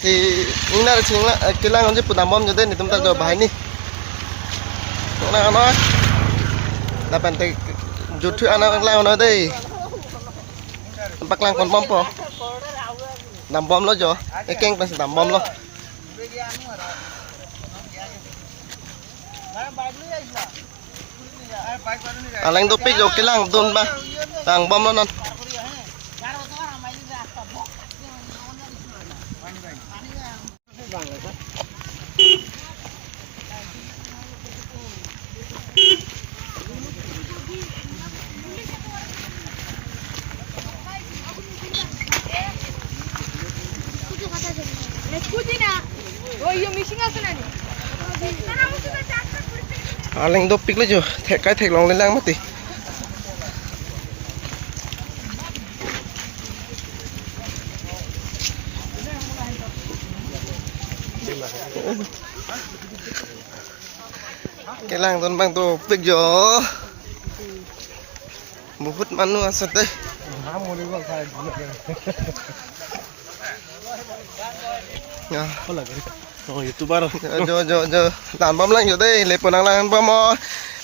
Thì những nào chính là cái lang con chip của đám bom như thế thì chúng ta rồi bài đi nó là bạn thì rút thưa nó lang nó đây bắt lang con bom po đám bom lo cho cái keng phải đám bom lo lang topik jo cái lang tôn ba đám bom nó lang topik lo jo thek cái thek long lên lang mất đi cái lang tôn bang tu pik jo một phút manu asat đây ya YouTuber jo đàn bom lang jo đây lấy pon lang bom mo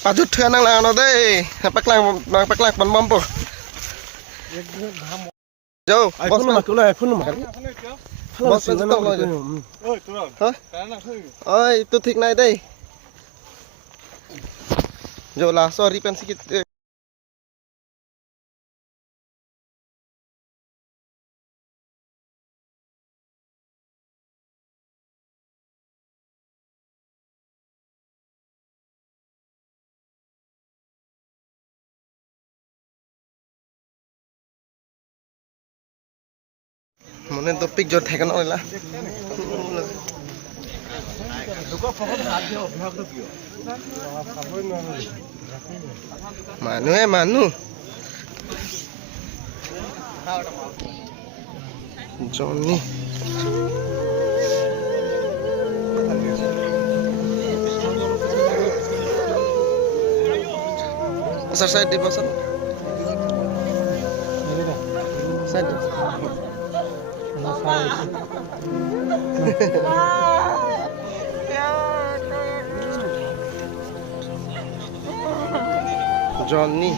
pa chút thưa lang nó đây pak lang bom bom po jo iPhone mà cứ này iPhone mà boss sẽ tông rồi hả ơi tôi thích này đây jo lah sorry pen sikit Mungkin topik jod tekan oleh lah. Manu manu. Johnny. Pasar saya di pasar. Saya. Johnny.